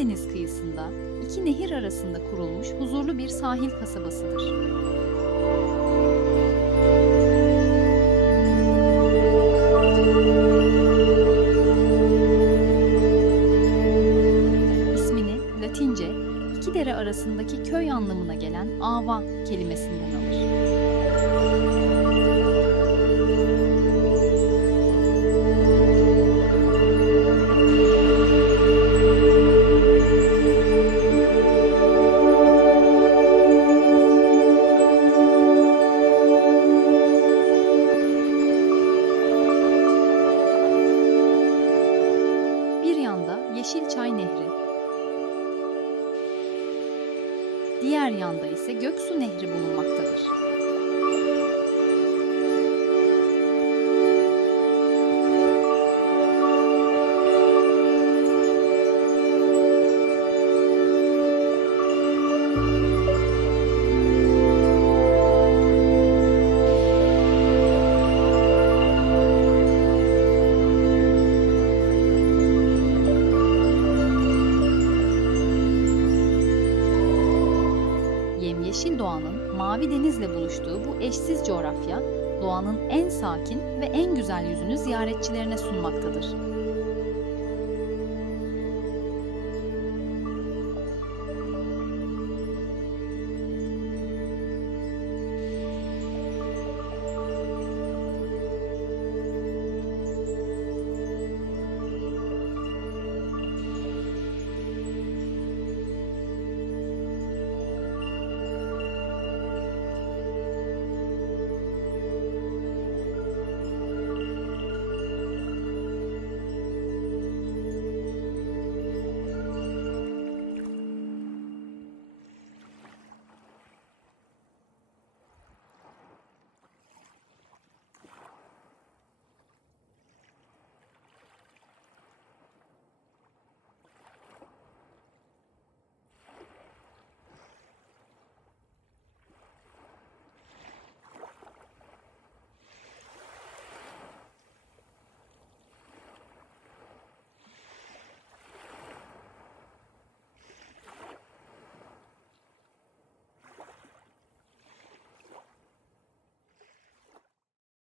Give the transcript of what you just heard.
Deniz kıyısında, iki nehir arasında kurulmuş huzurlu bir sahil kasabasıdır. İsmini Latince, iki dere arasındaki köy anlamına gelen ava kelimesinden alır. Bir yanda Yeşilçay Nehri, diğer yanda ise Göksu Nehri bulunmaktadır. Yemyeşil doğanın mavi denizle buluştuğu bu eşsiz coğrafya, doğanın en sakin ve en güzel yüzünü ziyaretçilerine sunmaktadır.